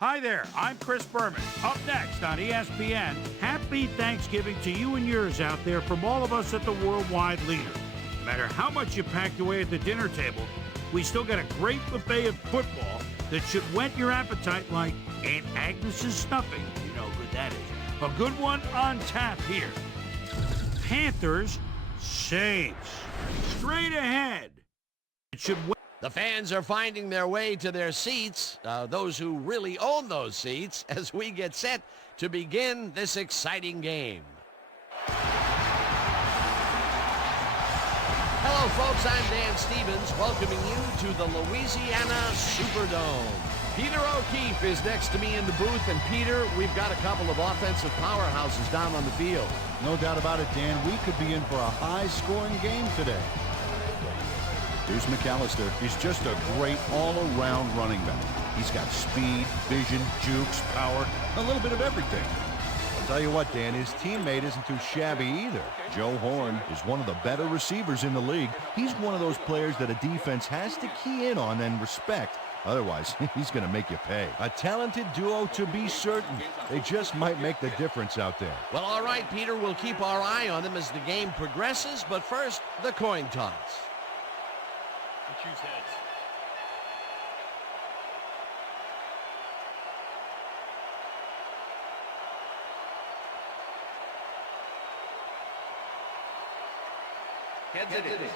Hi there, I'm Chris Berman. Up next on ESPN, happy Thanksgiving to you and yours out there from all of us at the Worldwide Leader. No matter how much you packed away at the dinner table, we still got a great buffet of football that should whet your appetite like Aunt Agnes's stuffing. You know how good that is. A good one on tap here. Panthers, Saints. Straight ahead. It should whet. The fans are finding their way to their seats, those who really own those seats, as we get set to begin this exciting game. Hello, folks. I'm Dan Stevens, welcoming you to the Louisiana Superdome. Peter O'Keefe is next to me in the booth, and Peter, we've got a couple of offensive powerhouses down on the field. No doubt about it, Dan. We could be in for a high-scoring game today. Deuce McAllister is just a great all-around running back. He's got speed, vision, jukes, power, a little bit of everything. I'll tell you what, Dan, his teammate isn't too shabby either. Joe Horn is one of the better receivers in the league. He's one of those players that a defense has to key in on and respect. Otherwise, he's going to make you pay. A talented duo to be certain. They just might make the difference out there. Well, all right, Peter, we'll keep our eye on them as the game progresses, but first, the coin toss. Choose heads. Heads it is.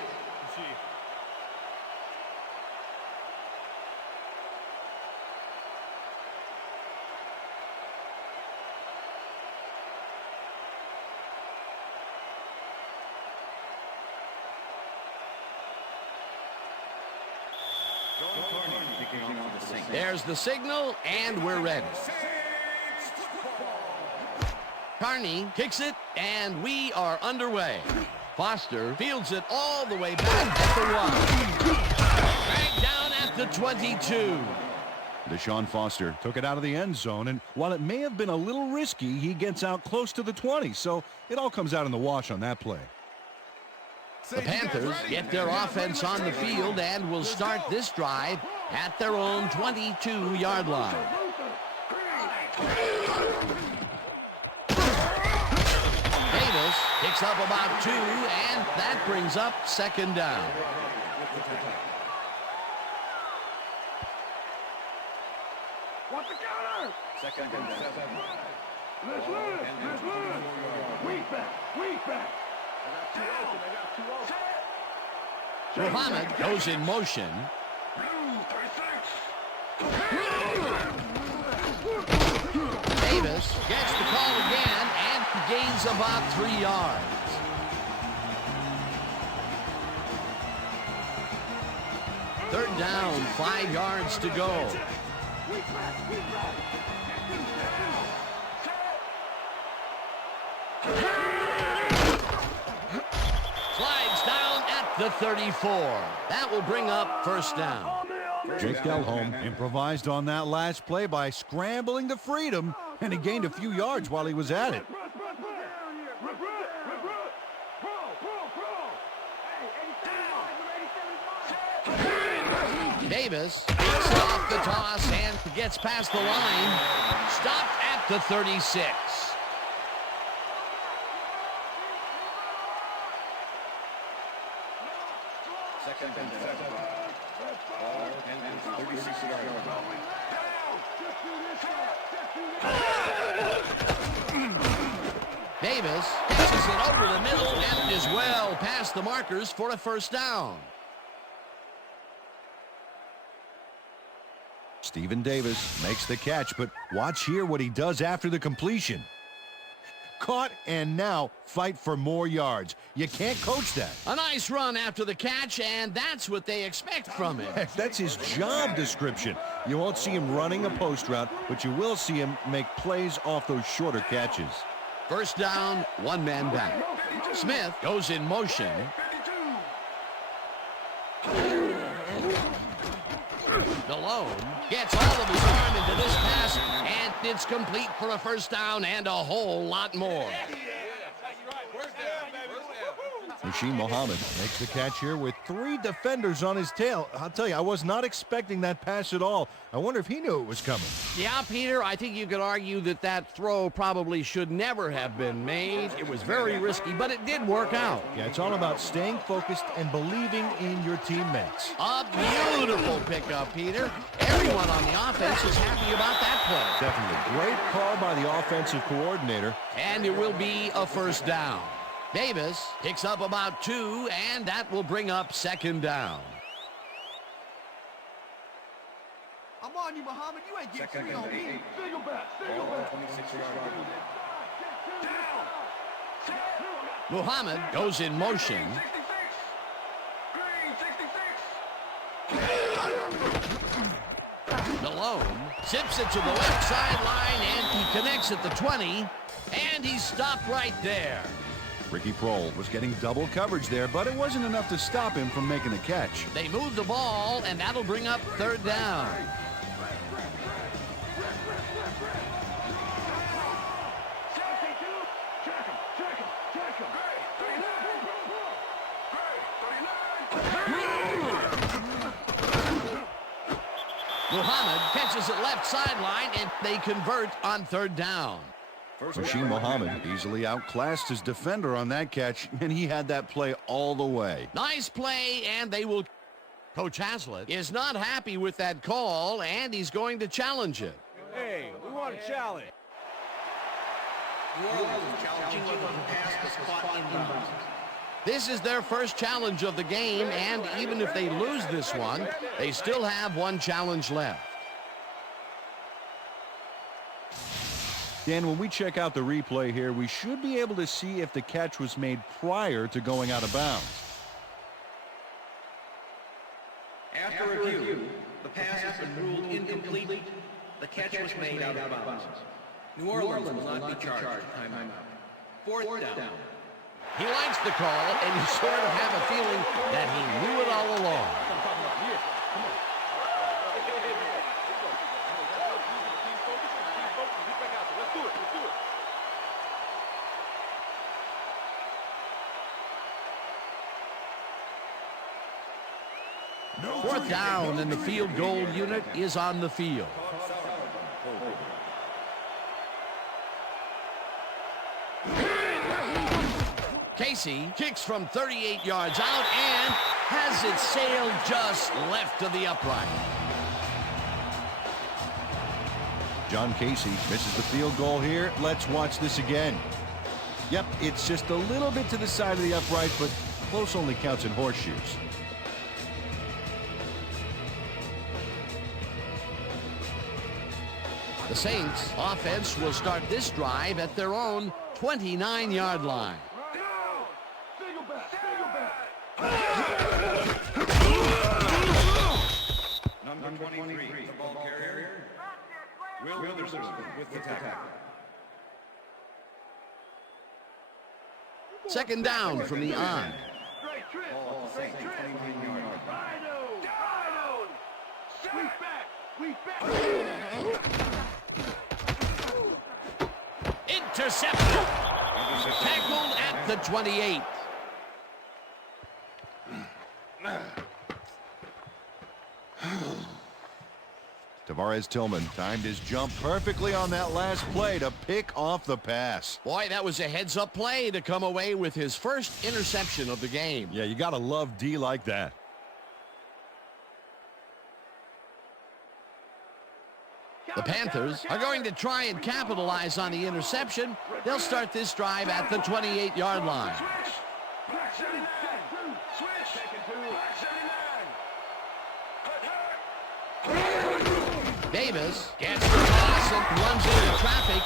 There's the signal, and we're ready. Carney kicks it, and we are underway. Foster fields it all the way back at the 1. Dragged down at the 22. Deshaun Foster took it out of the end zone, and while it may have been a little risky, he gets out close to the 20, so it all comes out in the wash on that play. The Panthers get their offense on the field and will start this drive at their own 22-yard line. Davis picks up about 2, and that brings up second down. What's the counter? Second and 7. Let's move. Weak back. Muhammad goes in motion. Davis gets the call again and gains about 3 yards. Third down, 5 yards to go. Slides down at the 34. That will bring up first down. Jake Delhomme improvised on that last play by scrambling to freedom, and he gained a few yards while he was at it. Davis picks off the toss and gets past the line. Stopped at the 36. Second and 7. Ball and 36 yards. Davis passes it over the middle and is well past the markers for a first down. Stephen Davis makes the catch, but watch here what he does after the completion. Caught, and now fight for more yards. You can't coach that. A nice run after the catch, and that's what they expect from him. Heck, that's his job description. You won't see him running a post route, but you will see him make plays off those shorter catches. First down, 1 man back. Smith goes in motion. Delhomme gets all of his arm into this pass, and it's complete for a first down and a whole lot more. Rasheed Muhammad makes the catch here with 3 defenders on his tail. I'll tell you, I was not expecting that pass at all. I wonder if he knew it was coming. Yeah, Peter, I think you could argue that that throw probably should never have been made. It was very risky, but it did work out. Yeah, it's all about staying focused and believing in your teammates. A beautiful pickup, Peter. Everyone on the offense is happy about that play. Definitely. Great call by the offensive coordinator. And it will be a first down. Davis picks up about 2, and that will bring up second down. I'm on you, Muhammad. You ain't getting 3 on me. Single back. Single Ball back. 26-yard line. Muhammad goes in motion. Malone zips it to the left sideline, and he connects at the 20, and he's stopped right there. Ricky Prohl was getting double coverage there, but it wasn't enough to stop him from making the catch. They move the ball, and that'll bring up third down. Muhammad catches it left sideline, and they convert on third down. Rasheed Muhammad easily outclassed his defender on that catch, and he had that play all the way. Nice play, and they will... Coach Haslett is not happy with that call, and he's going to challenge it. Hey, we want a challenge. This is their first challenge of the game, and even if they lose this one, they still have one challenge left. Dan, when we check out the replay here, we should be able to see if the catch was made prior to going out of bounds. After review, the pass has been ruled incomplete. The catch was made out of bounds. New Orleans will not be charged timeout. Fourth down. He likes the call, and you sort of have a feeling that he knew it all along. Fourth down, and the field goal unit is on the field. Casey kicks from 38 yards out and has it sailed just left of the upright. John Casey misses the field goal here. Let's watch this again. Yep, it's just a little bit to the side of the upright, but close only counts in horseshoes. The Saints offense will start this drive at their own 29-yard line. Single back. Single back. Number 23, the ball carrier. Will Witherspoon with the tackle. Second down from the on. Straight trip. Ball Straight second, trip. 29 yards. Rhino. Sweep back. Sweep back. Intercepted. Tackled at the 28. Tavares Tillman timed his jump perfectly on that last play to pick off the pass. Boy, that was a heads-up play to come away with his first interception of the game. Yeah, you gotta love D like that. The Panthers are going to try and capitalize on the interception. They'll start this drive at the 28-yard line. Davis gets the pass and runs into traffic.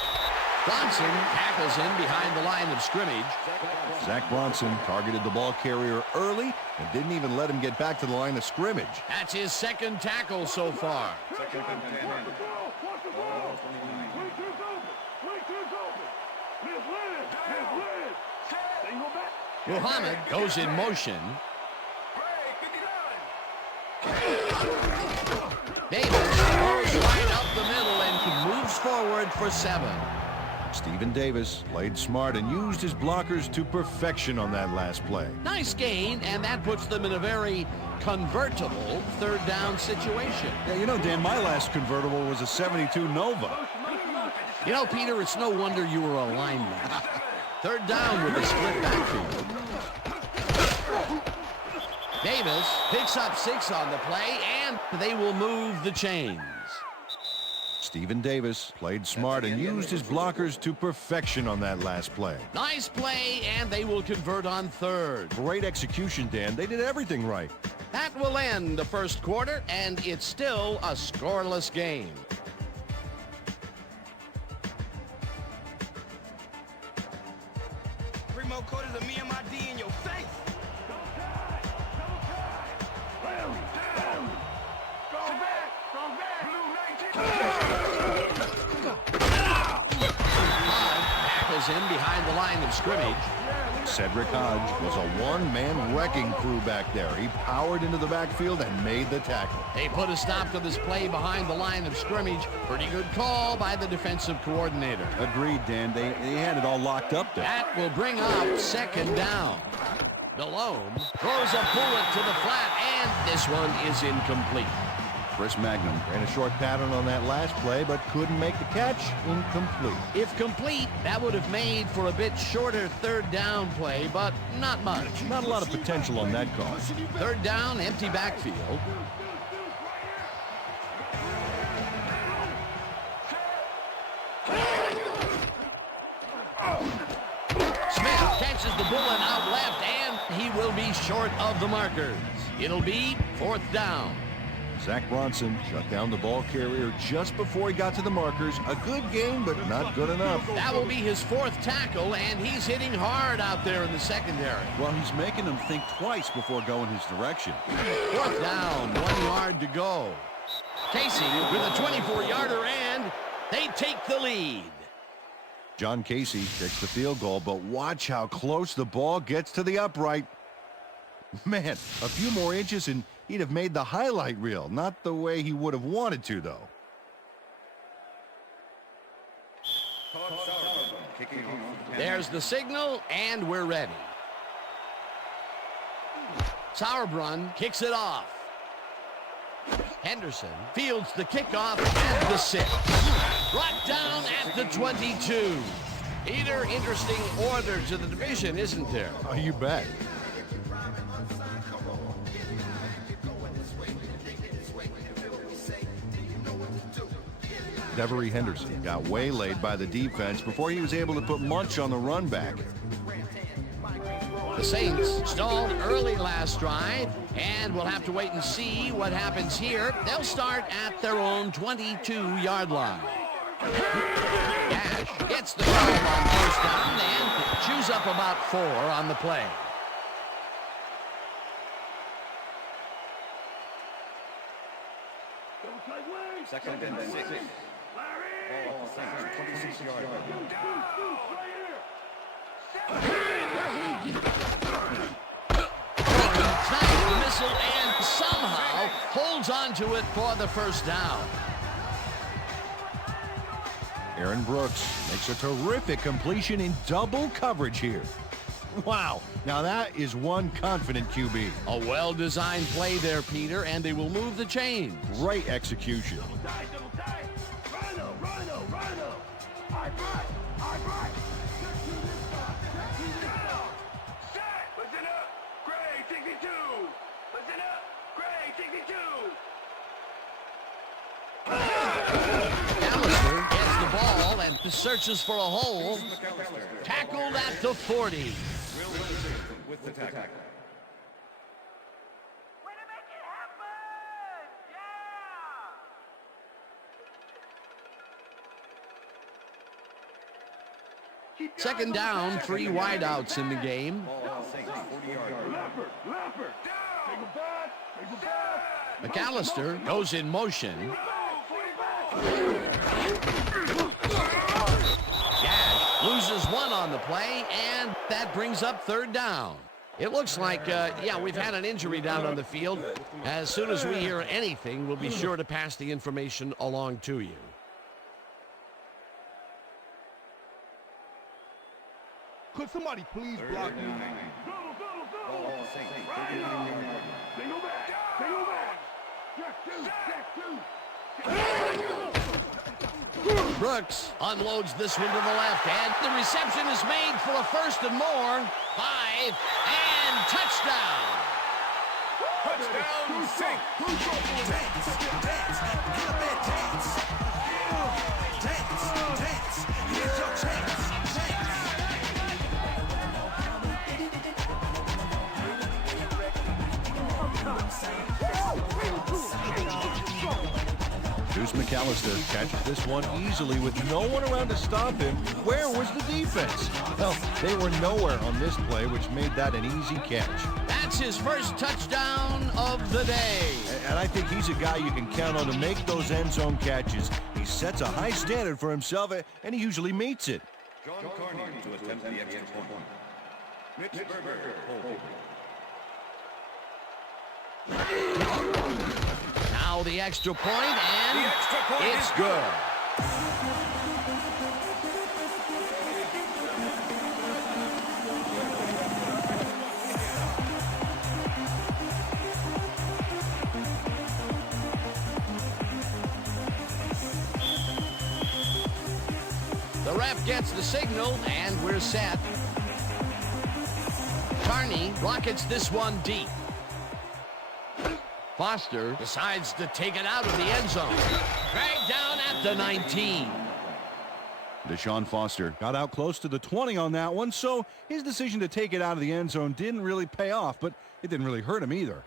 Bronson tackles him behind the line of scrimmage. Zach Bronson targeted the ball carrier early and didn't even let him get back to the line of scrimmage. That's his second tackle so far. Second and 10. Ball 29. Muhammad goes in motion. Davis goes right up the middle and moves forward for 7. Stephen Davis played smart and used his blockers to perfection on that last play. Nice gain, and that puts them in a very convertible third down situation. Yeah, you know, Dan, my last convertible was a 72 Nova. You know, Peter, it's no wonder you were a lineman. Third down with a split backfield. Davis picks up 6 on the play, and they will move the chains. Stephen Davis played smart and used his blockers to perfection on that last play. Nice play, and they will convert on third. Great execution, Dan. They did everything right. That will end the first quarter, and it's still a scoreless game. Primo quarter to me and my D in your face. Tackles in behind the line of scrimmage. Cedric Hodge was a one-man wrecking crew back there. He powered into the backfield and made the tackle. They put a stop to this play behind the line of scrimmage. Pretty good call by the defensive coordinator. Agreed, Dan. They had it all locked up there. That will bring up second down. Delhomme throws a bullet to the flat, and this one is incomplete. Chris Magnum ran a short pattern on that last play, but couldn't make the catch. Incomplete. If complete, that would have made for a bit shorter third down play, but not much. Not a lot of potential on that call. Third down, empty backfield. Smith catches the bullet out left, and he will be short of the markers. It'll be fourth down. Zach Bronson shut down the ball carrier just before he got to the markers. A good game, but not good enough. That will be his fourth tackle, and he's hitting hard out there in the secondary. Well, he's making them think twice before going his direction. Fourth down, 1 yard to go. Casey with a 24-yarder, and they take the lead. John Casey takes the field goal, but watch how close the ball gets to the upright. Man, a few more inches and he'd have made the highlight reel. Not the way he would have wanted to, though. There's the signal, and we're ready. Sauerbrunn kicks it off. Henderson fields the kickoff at the 6. Brought down at the 22. Peter, interesting order to the division, isn't there? Oh, you bet. Devery Henderson got waylaid by the defense before he was able to put Munch on the run back. The Saints stalled early last drive, and we'll have to wait and see what happens here. They'll start at their own 22-yard line. Cash gets the call on first down and chews up about 4 on the play. Second and 6. Ball Saints 26-yard line. Snags the missile and somehow holds on to it for the first down. Aaron Brooks makes a terrific completion in double coverage here. Wow, now that is one confident QB. A well-designed play there, Peter, and they will move the chains. Great execution. McAllister gets the ball and searches for a hole. Tackled at the 40. With the tackle. Second down, 3 wideouts in the game. McAllister goes in motion. Gash loses 1 on the play, and that brings up third down. It looks like, we've had an injury down on the field. As soon as we hear anything, we'll be sure to pass the information along to you. Could somebody please block me? Double. Right on. Single back. Check two. Brooks unloads this one to the left, and the reception is made for a first and more. 5, and touchdown. Touchdown, Saints. Deuce McAllister catches this one easily with no one around to stop him. Where was the defense? Well, they were nowhere on this play, which made that an easy catch. That's his first touchdown of the day. And I think he's a guy you can count on to make those end zone catches. He sets a high standard for himself, and he usually meets it. John Carney to attempt the extra point. Mitch Berger, Now the extra point, and it's good. The ref gets the signal, and we're set. Carney rockets this one deep. Foster decides to take it out of the end zone. Dragged down at the 19. Deshaun Foster got out close to the 20 on that one, so his decision to take it out of the end zone didn't really pay off, but it didn't really hurt him either.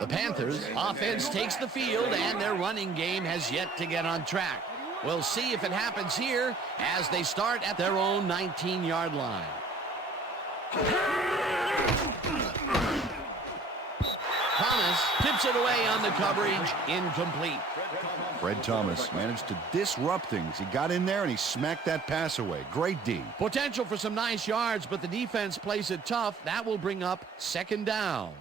The Panthers offense takes the field, and their running game has yet to get on track. We'll see if it happens here as they start at their own 19-yard line. Thomas tips it away on the coverage, incomplete. Fred Thomas managed to disrupt things. He got in there and he smacked that pass away. Great D. Potential for some nice yards, but the defense plays it tough. That will bring up second down.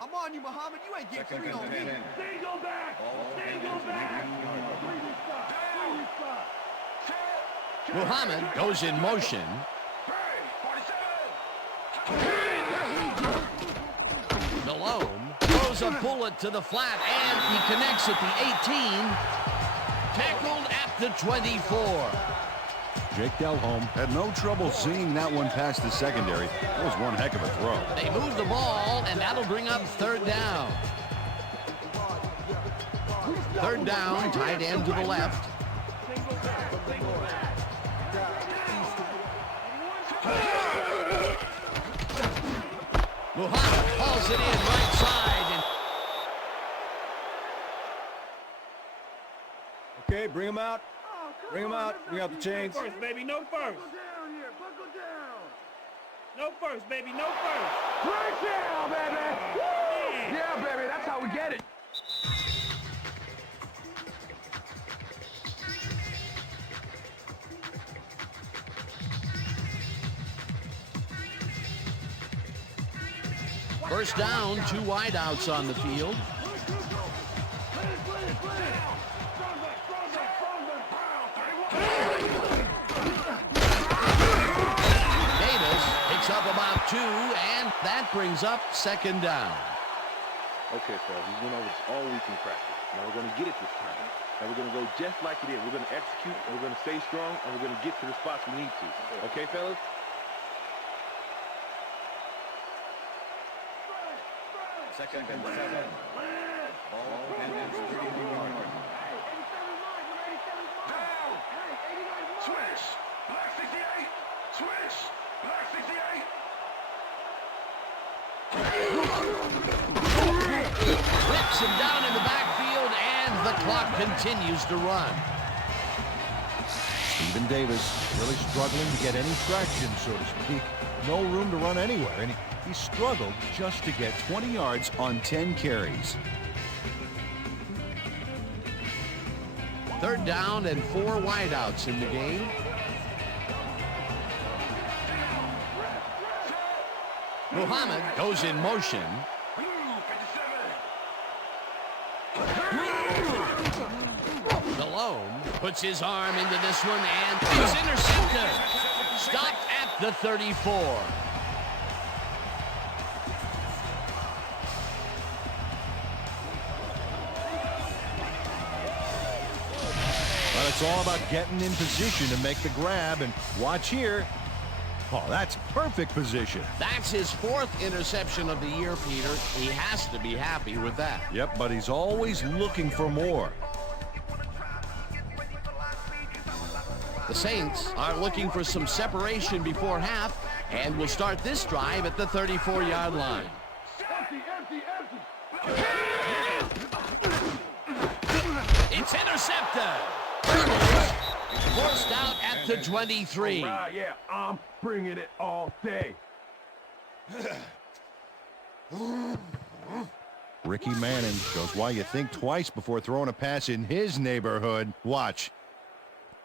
I'm on you, Muhammad. You ain't getting three on me. Single back. Muhammad goes in motion. Malone throws a bullet to the flat, and he connects at the 18. Tackled at the 24. Jake Delhomme had no trouble seeing that one past the secondary. That was one heck of a throw. They move the ball, and that'll bring up third down. Third down, tight end to the left. Muhammad hauls it in right side. And okay, bring him out. Bring him out. Bring out the chains. No first, baby. No first. Buckle down. No first, baby. No first. Right down, baby. Woo! Yeah, baby. That's how we get it. First down, 2 wideouts on the field. Davis picks up about 2, and that brings up second down. Okay, fellas, we went over this all week in practice. Now we're going to get it this time. And we're going to go just like it is. We're going to execute, and we're going to stay strong, and we're going to get to the spots we need to. Okay, fellas? Second and 7. Ball Panthers 33-yard. Switch. Black 68. Switch. Black 68. Flips him down in the backfield, and the clock continues to run. Stephen Davis really struggling to get any traction, so to speak. No room to run anywhere, and he struggled just to get 20 yards on 10 carries. Third down and 4 wideouts in the game. Muhammad goes in motion. puts his arm into this one, and he's intercepted. Stopped at the 34. Well, it's all about getting in position to make the grab, and watch here. Oh, that's perfect position. That's his 4th interception of the year, Peter. He has to be happy with that. Yep, but he's always looking for more. The Saints are looking for some separation before half, and will start this drive at the 34-yard line. It's intercepted. Forced out at the 23. Yeah, I'm bringing it all day. Ricky Manning shows why you think twice before throwing a pass in his neighborhood. Watch.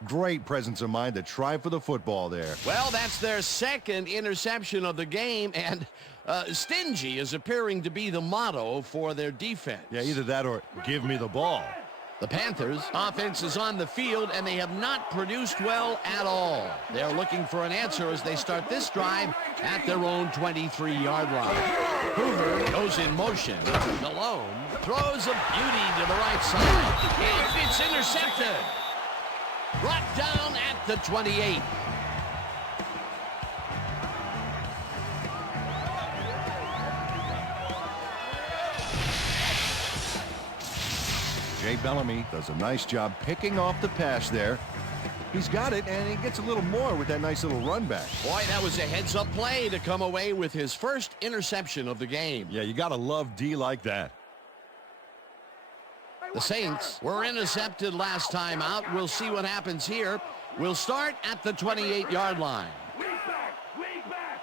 Great presence of mind to try for the football there. Well, that's their 2nd interception of the game, and stingy is appearing to be the motto for their defense. Yeah, either that or give me the ball. The Panthers' offense is on the field, and they have not produced well at all. They're looking for an answer as they start this drive at their own 23-yard line. Hoover goes in motion. Malone throws a beauty to the right side, and it's intercepted. Brought down at the 28. Jay Bellamy does a nice job picking off the pass there. He's got it, and he gets a little more with that nice little run back. Boy, that was a heads-up play to come away with his 1st interception of the game. Yeah, you got to love D like that. The Saints were intercepted last time out. We'll see what happens here. We'll start at the 28-yard line. Lead back.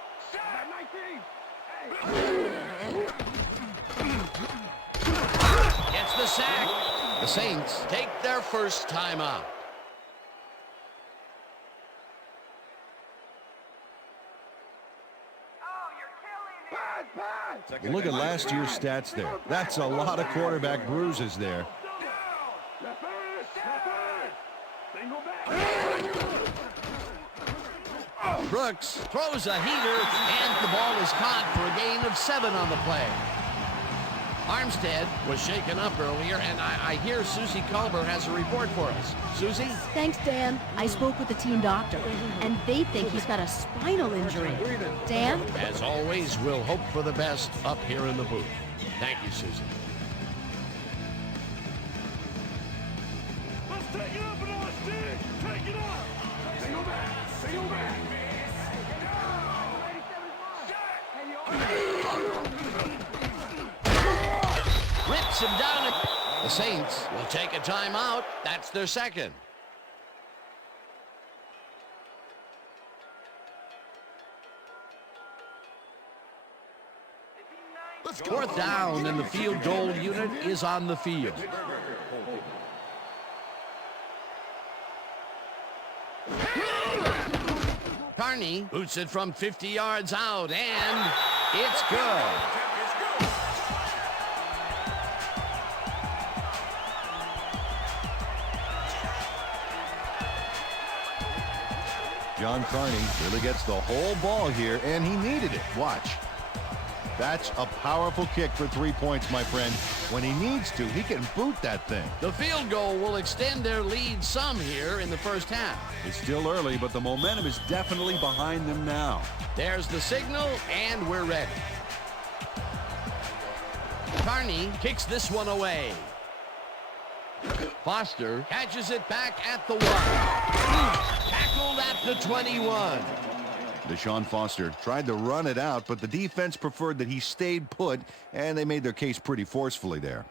19. Gets the sack. The Saints take their 1st time out. Look at last year's stats there. That's a lot of quarterback bruises there. Brooks throws a heater, and the ball is caught for a gain of 7 on the play. Armstead was shaken up earlier, and I hear Susie Culber has a report for us. Susie? Thanks, Dan. I spoke with the team doctor, and they think he's got a spinal injury. Dan? As always, we'll hope for the best up here in the booth. Thank you, Susie. Let's take it up a notch, Steve. Take it up. Single back. Single back. Rips him down. The Saints will take a timeout. That's their 2nd. Fourth down, and the field goal unit is on the field. Carney boots it from 50 yards out, and it's good. John Carney really gets the whole ball here, and he needed it. Watch. That's a powerful kick for 3 points, my friend. When he needs to, he can boot that thing. The field goal will extend their lead some here in the 1st half. It's still early, but the momentum is definitely behind them now. There's the signal, and we're ready. Carney kicks this one away. Foster catches it back at the 1. Tackled at the 21. Deshaun Foster tried to run it out, but the defense preferred that he stayed put, and they made their case pretty forcefully there.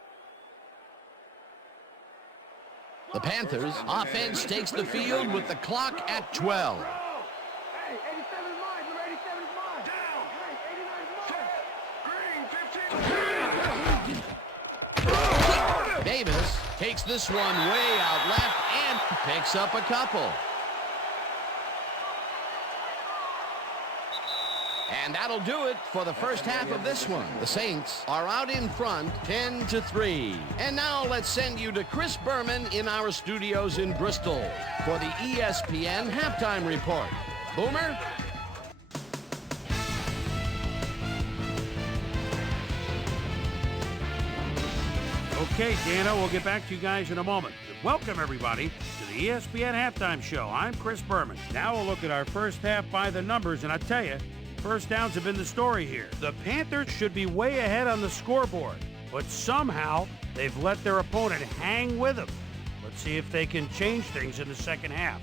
The Panthers offense takes the field with the clock at 12. Hey, 87 is mine. Number 87 is mine. Down. Hey, 89 is mine. Green, 15. Davis takes this one way out left and picks up a couple. And that'll do it for the first half of this one. The Saints are out in front 10-3. And now let's send you to Chris Berman in our studios in Bristol for the ESPN Halftime Report. Boomer? Okay, Dana, we'll get back to you guys in a moment. Welcome, everybody, to the ESPN Halftime Show. I'm Chris Berman. Now we'll look at our first half by the numbers, and I tell you, first downs have been the story here. The Panthers should be way ahead on the scoreboard, but somehow they've let their opponent hang with them. Let's see if they can change things in the second half.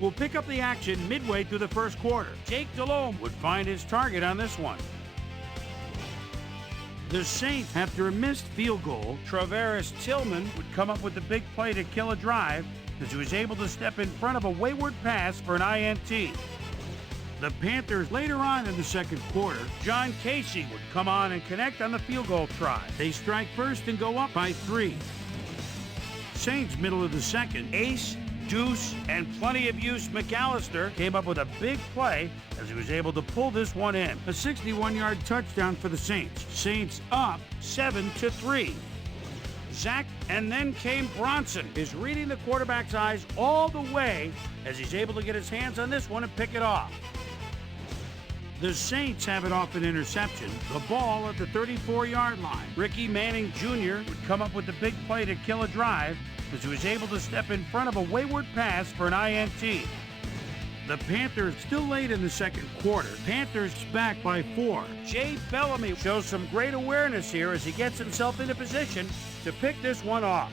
We'll pick up the action midway through the first quarter. Jake Delhomme would find his target on this one. The Saints, after a missed field goal, Travaris Tillman would come up with the big play to kill a drive as he was able to step in front of a wayward pass for an INT. The Panthers, later on in the second quarter, John Casey would come on and connect on the field goal try. They strike first and go up by 3. Saints, middle of the second, Ace, Deuce, and plenty of use McAllister came up with a big play as he was able to pull this one in. A 61-yard touchdown for the Saints. Saints up 7-3. Zach, and then came Bronson, is reading the quarterback's eyes all the way as he's able to get his hands on this one and pick it off. The Saints have it off an interception. The ball at the 34-yard line. Ricky Manning Jr. would come up with the big play to kill a drive as he was able to step in front of a wayward pass for an INT. The Panthers still late in the second quarter. Panthers back by 4. Jay Bellamy shows some great awareness here as he gets himself into position to pick this one off.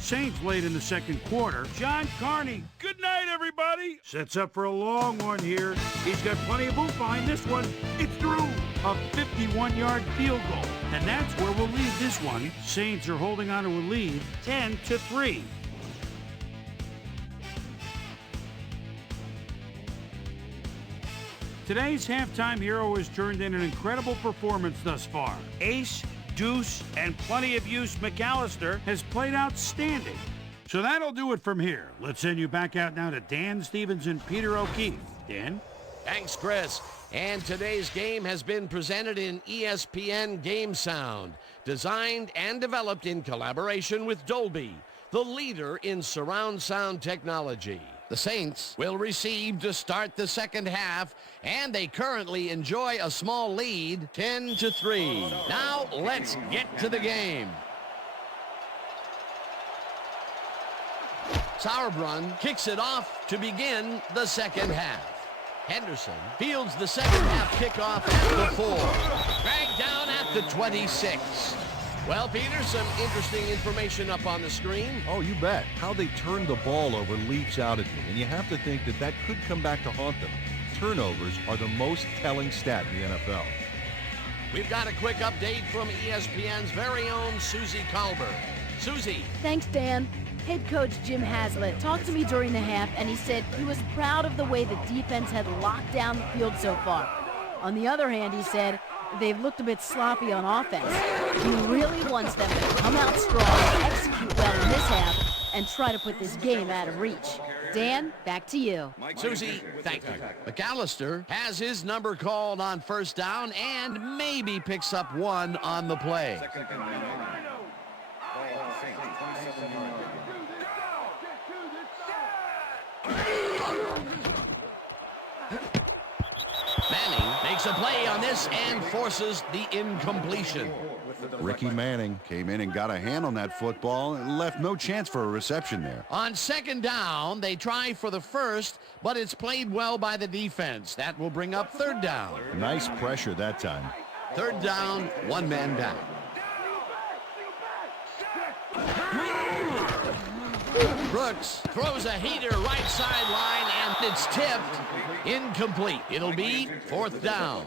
Saints late in the second quarter. John Carney, good night, everybody. Sets up for a long one here. He's got plenty of oomph behind this one. It's through. A 51-yard field goal. And that's where we'll leave this one. Saints are holding on to a lead, 10-3. Today's halftime hero has turned in an incredible performance thus far. Ace, Deuce, and plenty of use McAllister has played outstanding. So that'll do it from here. Let's send you back out now to Dan Stevens and Peter O'Keefe. Dan? Thanks, Chris. And today's game has been presented in ESPN Game Sound, designed and developed in collaboration with Dolby, the leader in surround sound technology. The Saints will receive to start the second half, and they currently enjoy a small lead, 10-3. Now let's get to the game. Sauerbrunn kicks it off to begin the second half. Henderson fields the second half kickoff at the 4. Dragged down at the 26. Well, Peter, some interesting information up on the screen. Oh, you bet. How they turned the ball over leaps out at me, and you have to think that that could come back to haunt them. Turnovers are the most telling stat in the NFL. We've got a quick update from ESPN's very own Susie Colbert. Susie. Thanks, Dan. Head coach Jim Haslett talked to me during the half, and he said he was proud of the way the defense had locked down the field so far. On the other hand, he said they've looked a bit sloppy on offense. He really wants them to come out strong, execute well in this half, and try to put this game out of reach. Dan, back to you. Susie, thank you. McAllister has his number called on first down and maybe picks up one on the play. Manning makes a play on this and forces the incompletion. Ricky Manning came in and got a hand on that football and left no chance for a reception there. On second down, they try for the first, but it's played well by the defense. That will bring up third down. Nice pressure that time. Third down, one man down. Brooks throws a heater right sideline, and it's tipped. Incomplete. It'll be fourth down.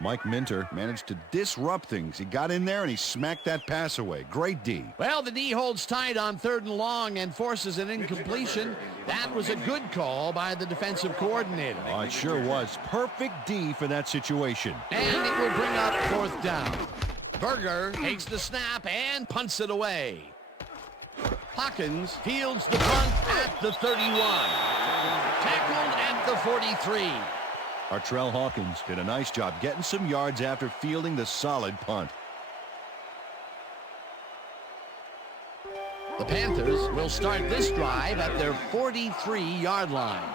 Mike Minter managed to disrupt things. He got in there and he smacked that pass away. Great D. Well, the D holds tight on third and long and forces an incompletion. That was a good call by the defensive coordinator. Oh, it sure was. Perfect D for that situation. And it will bring up fourth down. Berger takes the snap and punts it away. Hawkins fields the punt at the 31. Tackled at the 43. Artrell Hawkins did a nice job getting some yards after fielding the solid punt. The Panthers will start this drive at their 43-yard line.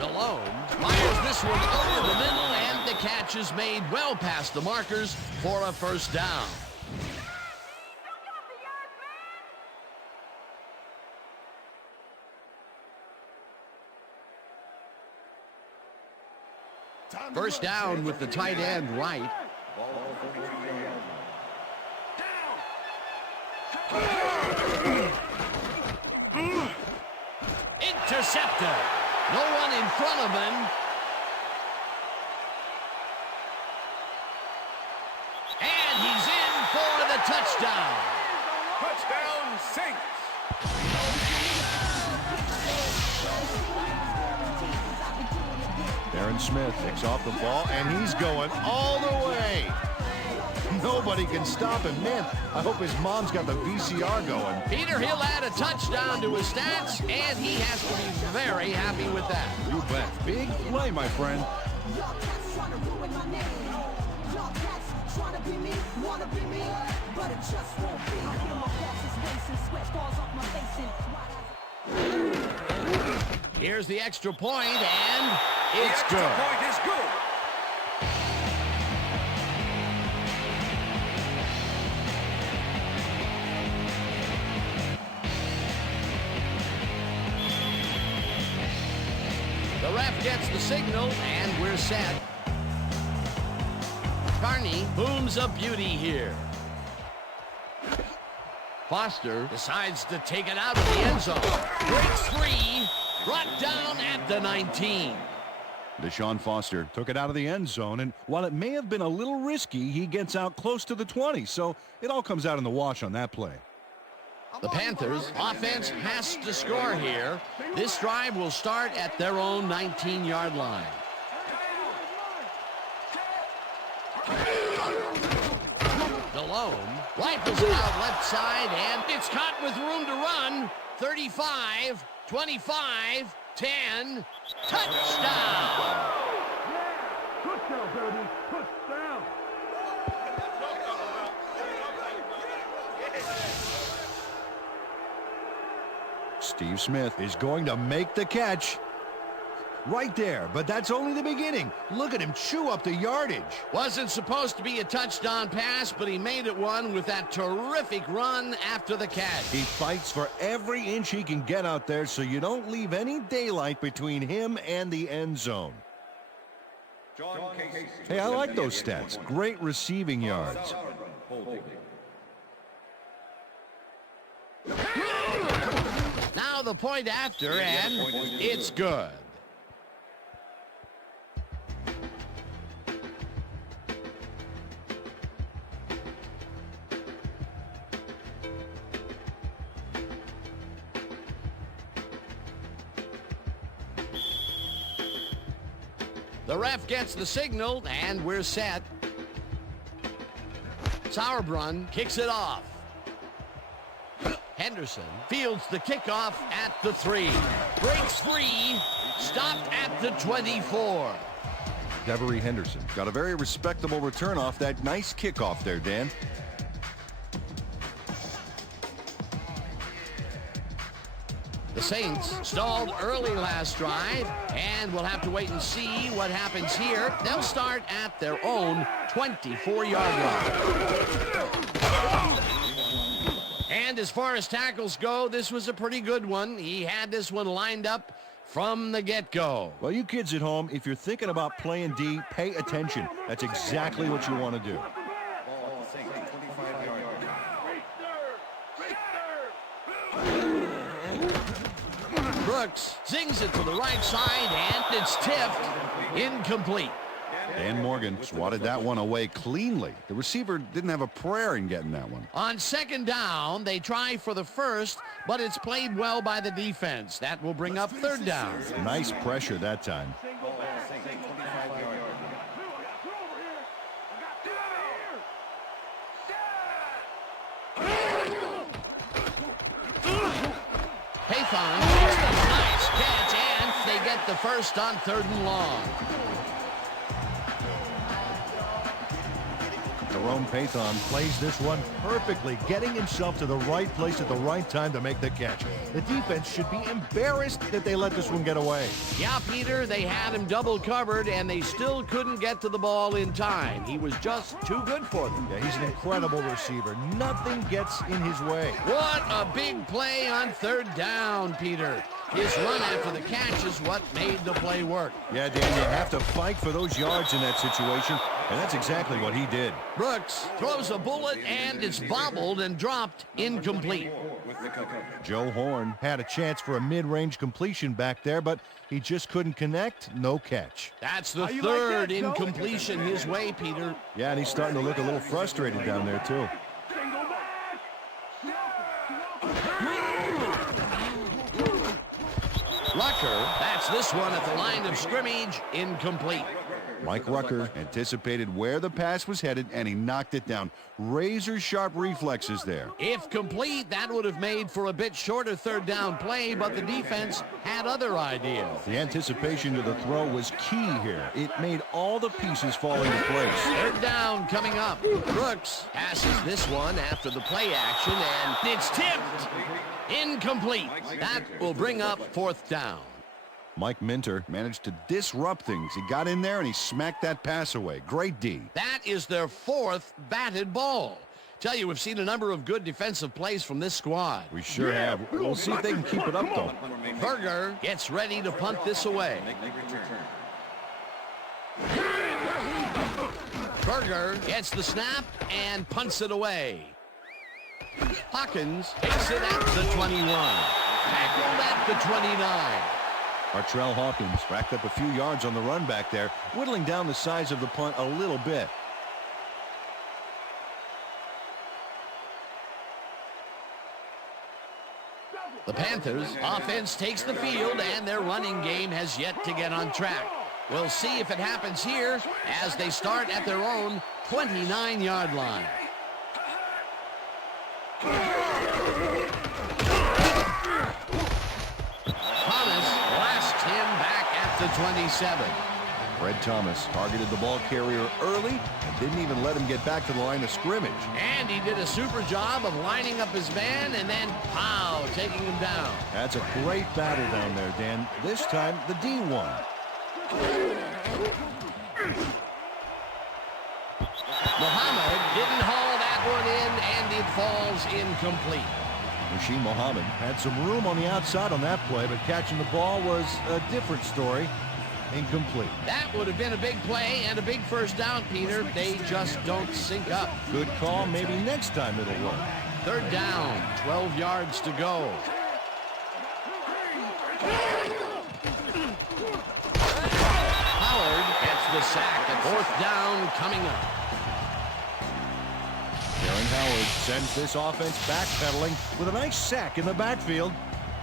Malone fires this one over the middle, and the catch is made well past the markers for a first down. First down with the tight end right. Intercepted. No one in front of him. And he's in for the touchdown. Touchdown, Saints. Aaron Smith picks off the ball, and he's going all the way. Nobody can stop him. Man, I hope his mom's got the VCR going. Peter, he'll add a touchdown to his stats, and he has to be very happy with that. You bet. Big play, my friend. Here's the extra point, and it's good. The extra point is good. The ref gets the signal, and we're set. Carney booms a beauty here. Foster decides to take it out of the end zone. Breaks free, brought down at the 19. Deshaun Foster took it out of the end zone, and while it may have been a little risky, he gets out close to the 20, so it all comes out in the wash on that play. The Panthers offense has to score here. This drive will start at their own 19-yard line. Malone rifles it out left side, and it's caught with room to run. 35, 25, 10, touchdown! Touchdown, baby. Touchdown. Steve Smith is going to make the catch. Right there, but that's only the beginning. Look at him chew up the yardage. Wasn't supposed to be a touchdown pass, but he made it one with that terrific run after the catch. He fights for every inch he can get out there, so you don't leave any daylight between him and the end zone. Hey, I like those stats. Great receiving yards. Now the point after, and it's good. The ref gets the signal, and we're set. Sauerbrunn kicks it off. Henderson fields the kickoff at the 3. Breaks free, stopped at the 24. Devery Henderson got a very respectable return off that nice kickoff there, Dan. The Saints stalled early last drive, and we'll have to wait and see what happens here. They'll start at their own 24-yard line. And as far as tackles go, this was a pretty good one. He had this one lined up from the get-go. Well, you kids at home, if you're thinking about playing D, pay attention. That's exactly what you want to do. Brooks zings it to the right side, and it's tipped incomplete. Dan Morgan swatted that one away cleanly. The receiver didn't have a prayer in getting that one. On second down, they try for the first, but it's played well by the defense. That will bring up third down. Nice pressure that time. get the first on 3rd and long. Jerome Pathon plays this one perfectly, getting himself to the right place at the right time to make the catch. The defense should be embarrassed that they let this one get away. Yeah, Peter, they had him double covered, and they still couldn't get to the ball in time. He was just too good for them. Yeah, he's an incredible receiver. Nothing gets in his way. What a big play on 3rd down, Peter. His run after the catch is what made the play work. Yeah, Dan, you have to fight for those yards in that situation, and that's exactly what he did. Brooks throws a bullet, and it's bobbled and dropped incomplete. Joe Horn had a chance for a mid-range completion back there, but he just couldn't connect. No catch. That's the 3rd incompletion his way, Peter. Yeah, and he's starting to look a little frustrated down there, too. Rucker bats this one at the line of scrimmage, incomplete. Mike Rucker anticipated where the pass was headed, and he knocked it down. Razor-sharp reflexes there. If complete, that would have made for a bit shorter 3rd down play, but the defense had other ideas. The anticipation to the throw was key here. It made all the pieces fall into place. 3rd down coming up. Brooks passes this one after the play action, and it's tipped. Incomplete. That will bring up 4th down. Mike Minter managed to disrupt things. He got in there and he smacked that pass away. Great D. That is their 4th batted ball. Tell you, we've seen a number of good defensive plays from this squad. We sure have. We'll see if they can keep it up, though. Berger gets ready to punt this away. Berger gets the snap and punts it away. Hawkins takes it at the 21. Tackled at the 29. Artrell Hawkins racked up a few yards on the run back there, whittling down the size of the punt a little bit. The Panthers offense takes the field, and their running game has yet to get on track. We'll see if it happens here as they start at their own 29-yard line. The 27. Fred Thomas targeted the ball carrier early and didn't even let him get back to the line of scrimmage. And he did a super job of lining up his man and then, pow, taking him down. That's a great battle down there, Dan. This time, the D1. Muhammad didn't haul that one in, and it falls incomplete. Rasheed Muhammad had some room on the outside on that play, but catching the ball was a different story. Incomplete. That would have been a big play and a big first down, Peter. They just don't sync up. Good call. Maybe next time it'll work. 3rd down, 12 yards to go. Howard gets the sack at 4th down coming up. Darren Howard sends this offense backpedaling with a nice sack in the backfield.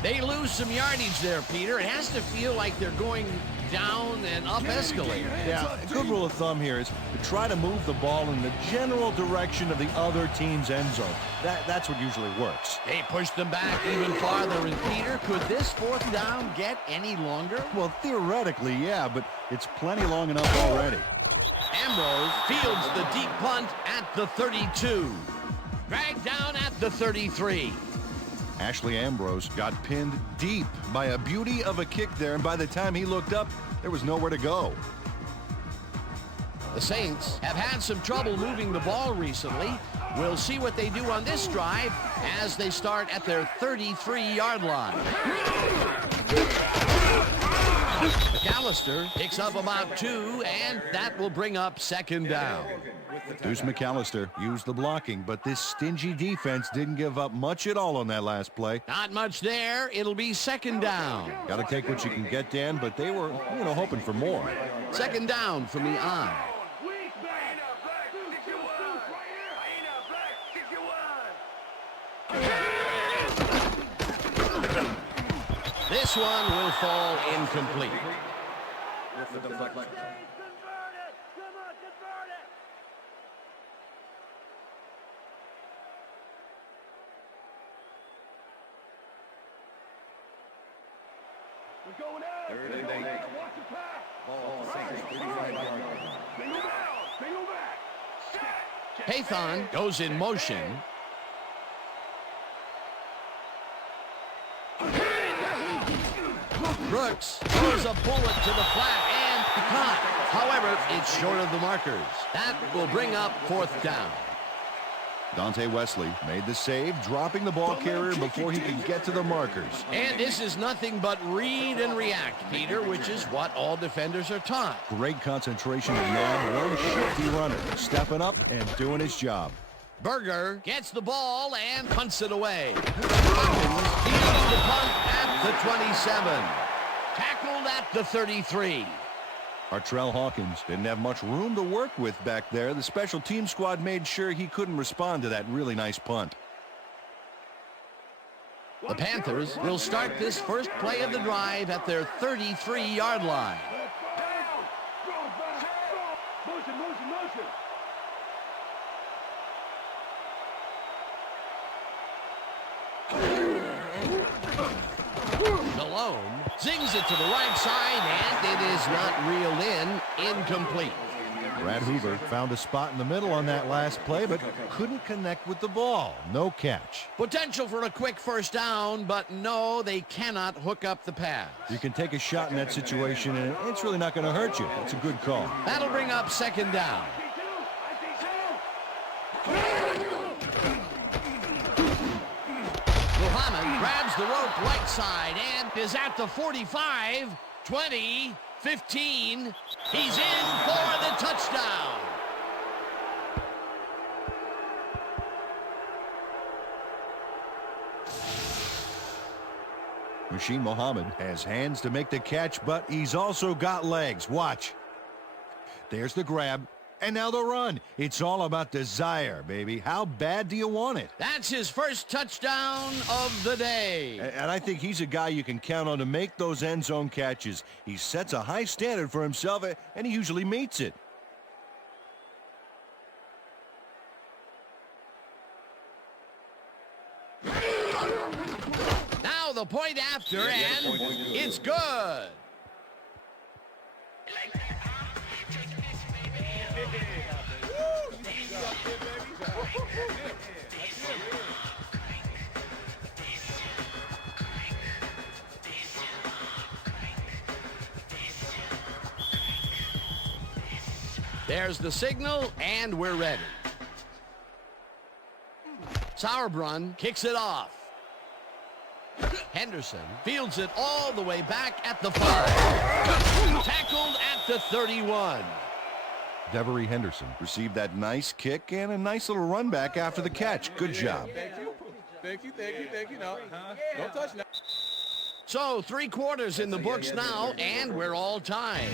They lose some yardage there, Peter. It has to feel like they're going down and up escalator. Yeah, a good rule of thumb here is to try to move the ball in the general direction of the other team's end zone. That's what usually works. They push them back even farther, and Peter, could this 4th down get any longer? Well, theoretically, yeah, but it's plenty long enough already. Ambrose fields the deep punt at the 32. Dragged down at the 33. Ashley Ambrose got pinned deep by a beauty of a kick there, and by the time he looked up, there was nowhere to go. The Saints have had some trouble moving the ball recently. We'll see what they do on this drive as they start at their 33-yard line. McAllister picks up about 2, and that will bring up 2nd down. Deuce McAllister used the blocking, but this stingy defense didn't give up much at all on that last play. Not much there. It'll be 2nd down. Got to take what you can get, Dan, but they were, hoping for more. 2nd down from the I. This one will fall incomplete. Third and 8. Ball 35 yards. Pathon goes in motion. Brooks throws a bullet to the flat and caught. However, it's short of the markers. That will bring up 4th down. Dante Wesley made the save, dropping the ball carrier before he could get to the markers. And this is nothing but read and react, Peter, which is what all defenders are taught. Great concentration of one shifty runner, stepping up and doing his job. Berger gets the ball and punts it away. Hawkins fields the punt at the 27. Tackled at the 33. Artrell Hawkins didn't have much room to work with back there. The special team squad made sure he couldn't respond to that really nice punt. The Panthers will start this first play of the drive at their 33-yard line. Malone zings it to the right side, and it is not reeled in. Incomplete. Brad Hoover found a spot in the middle on that last play, but couldn't connect with the ball. No catch. Potential for a quick first down, but no, they cannot hook up the pass. You can take a shot in that situation, and it's really not going to hurt you. It's a good call. That'll bring up 2nd down. Muhammad grabs the rope right side and is at the 45, 20, 15. He's in for the touchdown. Machine Muhammad has hands to make the catch, but he's also got legs. Watch. There's the grab. And now the run. It's all about desire, baby. How bad do you want it? That's his first touchdown of the day. And I think he's a guy you can count on to make those end zone catches. He sets a high standard for himself, and he usually meets it. Now the point after, and it's good. There's the signal, and we're ready. Sauerbrunn kicks it off. Henderson fields it all the way back at the 5. Tackled at the 31. Devery Henderson received that nice kick and a nice little run back after the catch. Good job. Thank you. No, don't touch now. So 3 quarters in the books now, and we're all tied.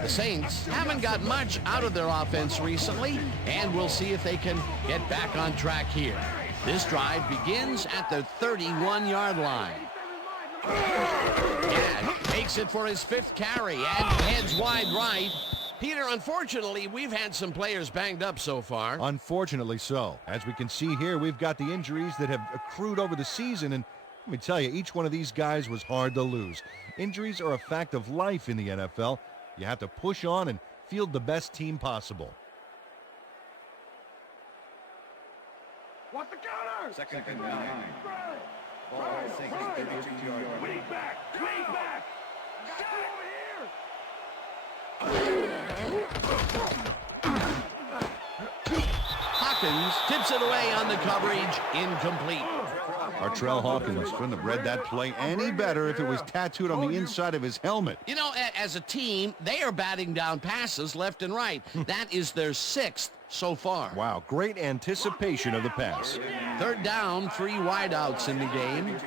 The Saints haven't got much out of their offense recently, and we'll see if they can get back on track here. This drive begins at the 31-yard line. Gadd makes it for his 5th carry and heads wide right. Peter, unfortunately, we've had some players banged up so far. Unfortunately so. As we can see here, we've got the injuries that have accrued over the season, and let me tell you, each one of these guys was hard to lose. Injuries are a fact of life in the NFL. You have to push on and field the best team possible. What's the counter? Second and 9. Ball 32 yards. Lean back! Lean back! Hawkins tips it away on the coverage. Incomplete. Artrell Hawkins couldn't have read that play any better if it was tattooed on the inside of his helmet. You know, as a team, they are batting down passes left and right. That is their 6th so far. Wow, great anticipation of the pass. 3rd down, 3 wideouts in the game.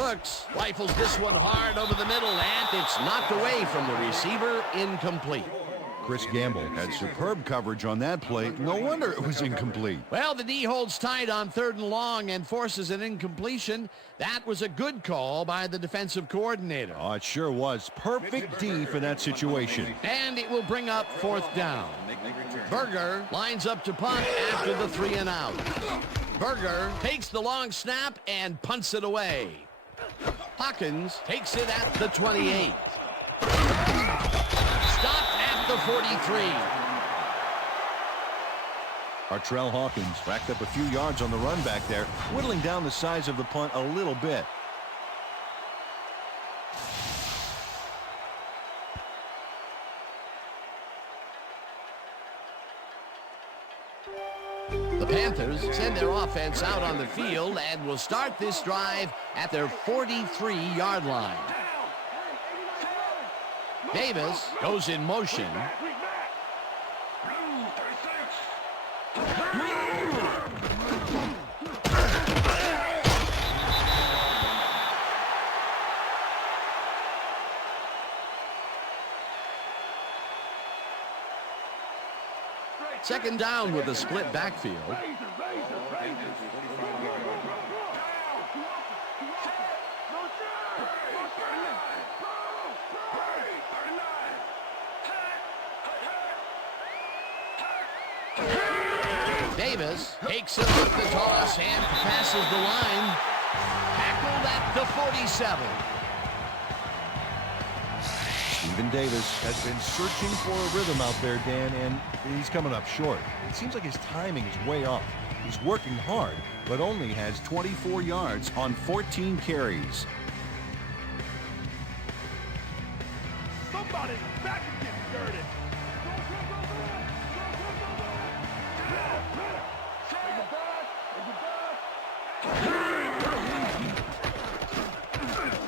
Brooks rifles this one hard over the middle, and it's knocked away from the receiver, incomplete. Chris Gamble had superb coverage on that play. No wonder it was incomplete. Well, the D holds tight on 3rd and long and forces an incompletion. That was a good call by the defensive coordinator. Oh, it sure was. Perfect D for that situation. And it will bring up 4th down. Berger lines up to punt after the 3 and out. Berger takes the long snap and punts it away. Hawkins takes it at the 28. Stopped at the 43. Artrell Hawkins racked up a few yards on the run back there, whittling down the size of the punt a little bit. The Panthers send their offense out on the field and will start this drive at their 43-yard line. Davis goes in motion. Second down with a split backfield. Davis takes it off the toss and passes the line. Tackled at the 47. Stephen Davis has been searching for a rhythm out there, Dan, and he's coming up short. It seems like his timing is way off. He's working hard, but only has 24 yards on 14 carries. Somebody's back is getting dirty.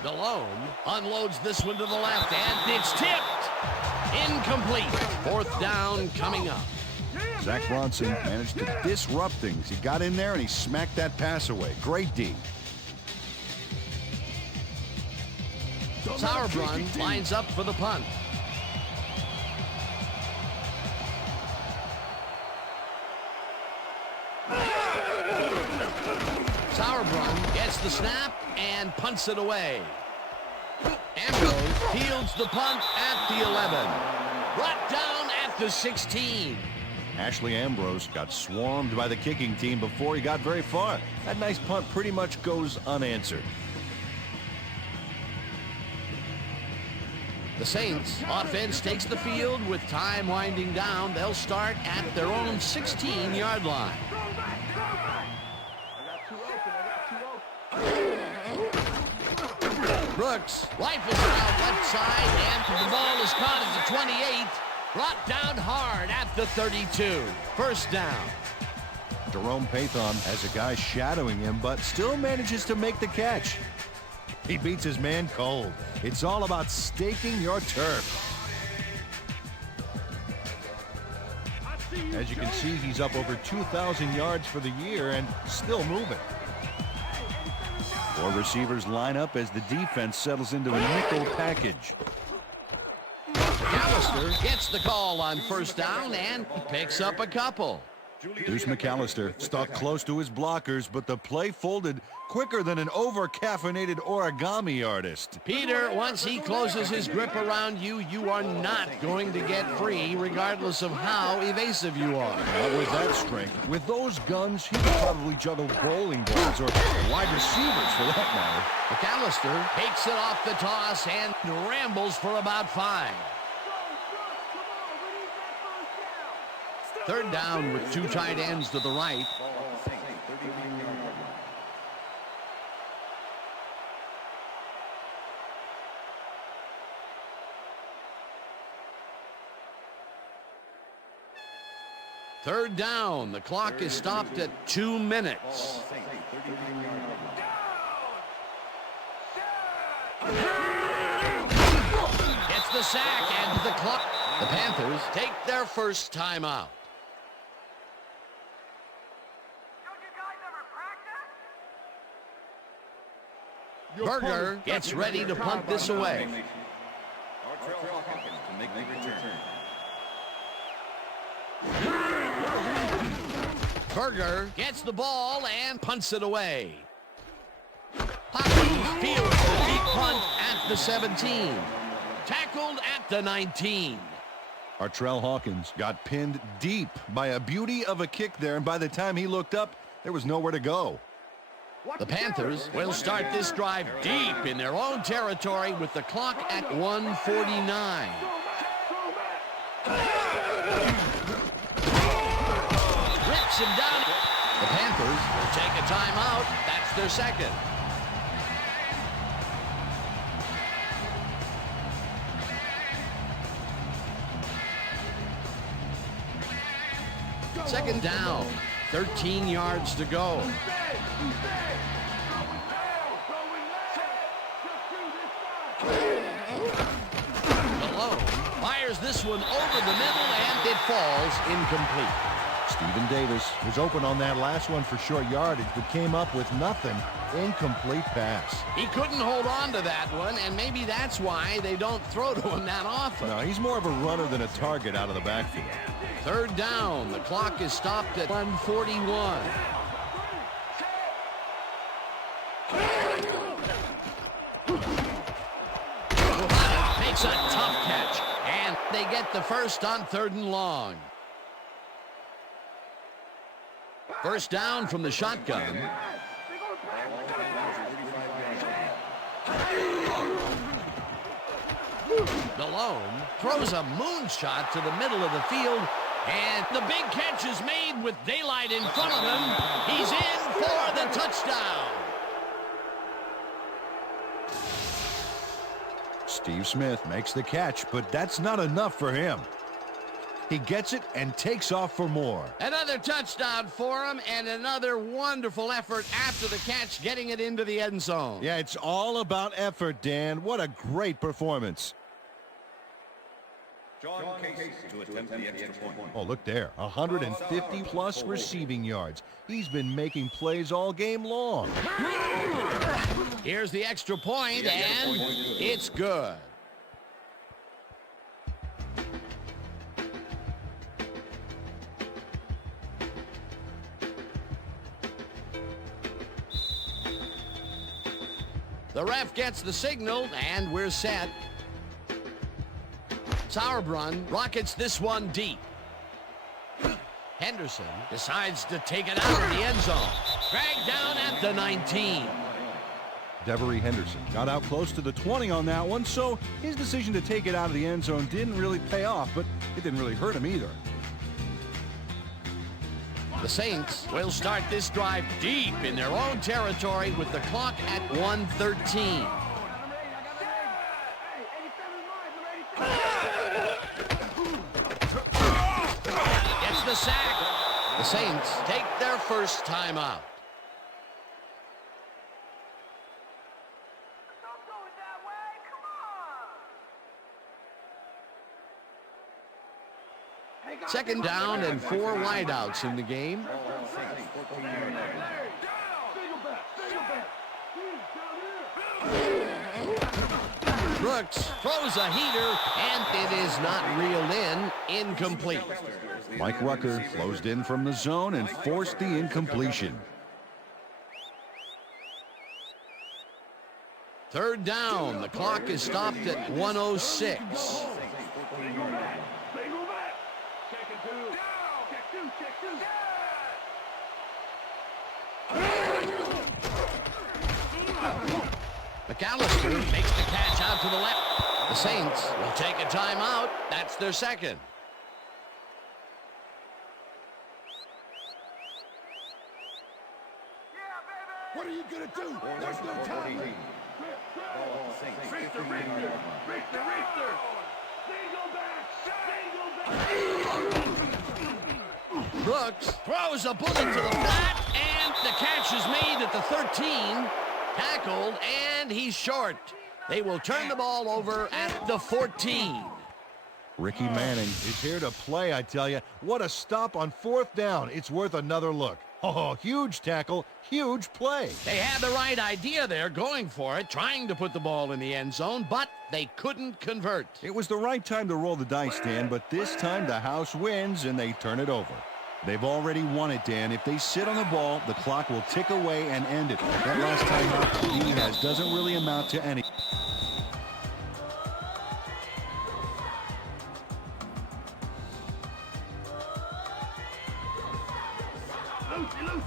Delhomme unloads this one to the left, and it's tipped. Incomplete. 4th down coming up. Zach Bronson managed to disrupt things. He got in there and he smacked that pass away. Great D. Sauerbrunn lines up for the punt. Sauerbrunn gets the snap and punts it away. Ambrose fields the punt at the 11. Brought down at the 16. Ashley Ambrose got swarmed by the kicking team before he got very far. That nice punt pretty much goes unanswered. The Saints offense takes the field with time winding down. They'll start at their own 16-yard line. Brooks rifles it out left side, and the ball is caught at the 28. Brought down hard at the 32. 1st down. Jerome Pathon has a guy shadowing him, but still manages to make the catch. He beats his man cold. It's all about staking your turf. As you can see, he's up over 2,000 yards for the year and still moving. 4 receivers line up as the defense settles into a nickel package. McAllister gets the call on 1st down and picks up a couple. Deuce McAllister stuck close to his blockers, but the play folded quicker than an over-caffeinated origami artist. Peter, once he closes his grip around you, you are not going to get free, regardless of how evasive you are. Not with that strength. With those guns, he could probably juggle bowling balls or wide receivers for that matter. McAllister takes it off the toss and rambles for about 5. 3rd down with 2 tight ends to the right. Third down. The clock is stopped at 2 minutes. Gets the sack and the clock. The Panthers take their first timeout. Berger gets ready to punt this away. To make the return. Berger gets the ball and punts it away. Hopkins fields the deep punt at the 17. Tackled at the 19. Artrell Hawkins got pinned deep by a beauty of a kick there, and by the time he looked up, there was nowhere to go. The Panthers will start this drive deep in their own territory with the clock at 1:49. Rips him down. The Panthers will take a timeout. That's their second. Second down, 13 yards to go. Malone fires this one over the middle, and it falls incomplete. Stephen Davis was open on that last one for short yardage, but came up with nothing. Incomplete pass. He couldn't hold on to that one, and maybe that's why they don't throw to him that often. No, he's more of a runner than a target out of the backfield. Third down. The clock is stopped at 1:41. Makes a tough catch, and they get the first on 3rd and long. First down from the shotgun. Malone throws a moonshot to the middle of the field, and the big catch is made with daylight in front of him. He's in for the touchdown. Steve Smith makes the catch, but that's not enough for him. He gets it and takes off for more. Another touchdown for him, and another wonderful effort after the catch, getting it into the end zone. Yeah, it's all about effort, Dan. What a great performance. John Casey to attempt the extra point. Oh, look there. 150-plus receiving yards. He's been making plays all game long. Here's the extra point, and it's good. The ref gets the signal, and we're set. Sauerbrunn rockets this one deep. Henderson decides to take it out of the end zone. Dragged down at the 19. Devery Henderson got out close to the 20 on that one, so his decision to take it out of the end zone didn't really pay off, but it didn't really hurt him either. The Saints will start this drive deep in their own territory with the clock at 1:13. Gets the sack. The Saints take their first timeout. Second down and 4 wideouts in the game. Brooks throws a heater, and it is not reeled in. Incomplete. Mike Rucker closed in from the zone and forced the incompletion. Third down. The clock is stopped at 1:06. McAllister makes the catch out to the left. The Saints will take a timeout. That's their second. What are you going to do? There's no time. Richter. Brooks throws a bullet to the flat, and the catch is made at the 13. Tackled, and he's short. They will turn the ball over at the 14. Ricky Manning is here to play, I tell you. What a stop on 4th down. It's worth another look. Oh, huge tackle, huge play. They had the right idea there, going for it, trying to put the ball in the end zone, but they couldn't convert. It was the right time to roll the dice, Dan, but this time the house wins and they turn it over. They've already won it, Dan. If they sit on the ball, the clock will tick away and end it. That last timeout he has doesn't really amount to any.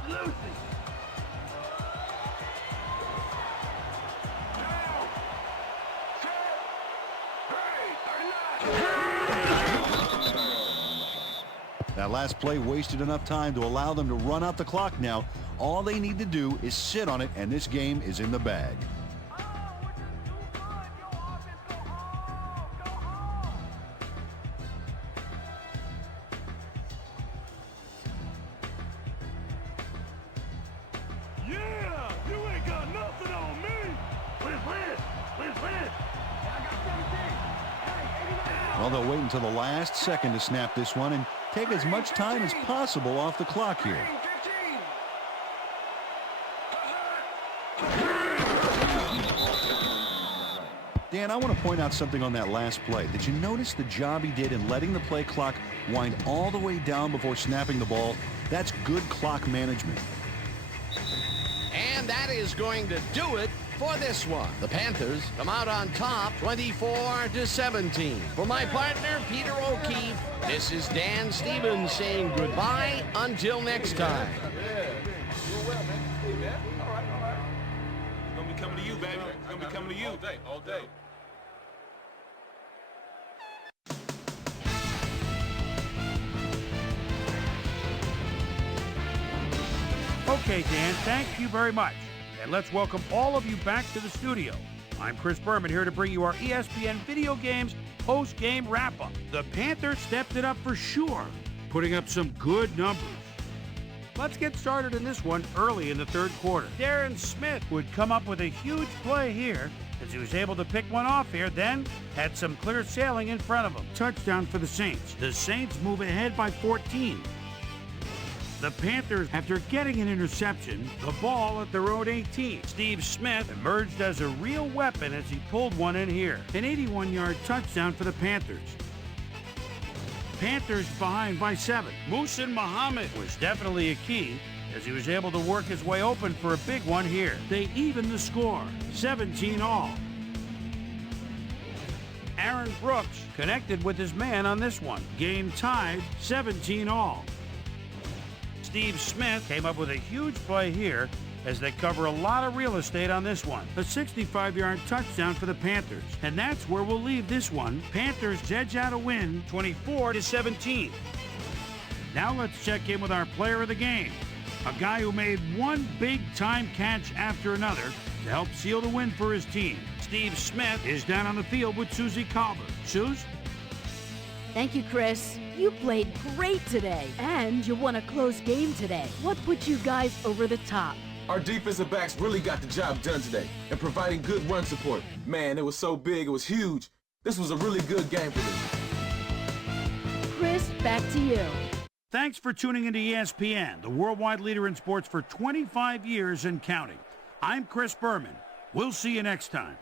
Lucy. That last play wasted enough time to allow them to run out the clock now. All they need to do is sit on it, and this game is in the bag. Yeah, you ain't got nothing on me. Win. Well, they'll wait until the last second to snap this one and take as much time as possible off the clock here. Dan, I want to point out something on that last play. Did you notice the job he did in letting the play clock wind all the way down before snapping the ball? That's good clock management. And that is going to do it for this one. The Panthers come out on top 24-17. For my partner, Peter O'Keefe, this is Dan Stevens saying goodbye until next time. It's gonna be coming to you, baby. It's gonna be coming to you. All day. Okay, Dan, thank you very much. And let's welcome all of you back to the studio. I'm Chris Berman here to bring you our ESPN Video Games post-game wrap-up. The Panthers stepped it up for sure, putting up some good numbers. Let's get started in this one early in the third quarter. Darren Smith would come up with a huge play here as he was able to pick one off here, then had some clear sailing in front of him. Touchdown for the Saints. The Saints move ahead by 14. The Panthers, after getting an interception, the ball at their own 18. Steve Smith emerged as a real weapon as he pulled one in here. An 81-yard touchdown for the Panthers. Panthers behind by 7. Muhsin Muhammad was definitely a key as he was able to work his way open for a big one here. They even the score, 17 all. Aaron Brooks connected with his man on this one. Game tied, 17 all. Steve Smith came up with a huge play here as they cover a lot of real estate on this one. A 65-yard touchdown for the Panthers. And that's where we'll leave this one. Panthers edge out a win, 24-17. Now let's check in with our player of the game. A guy who made one big-time catch after another to help seal the win for his team. Steve Smith is down on the field with Susie Calver. Suze? Thank you, Chris. You played great today, and you won a close game today. What put you guys over the top? Our defensive backs really got the job done today and providing good run support. Man, it was so big, it was huge. This was a really good game for them. Chris, back to you. Thanks for tuning into ESPN, the worldwide leader in sports for 25 years and counting. I'm Chris Berman. We'll see you next time.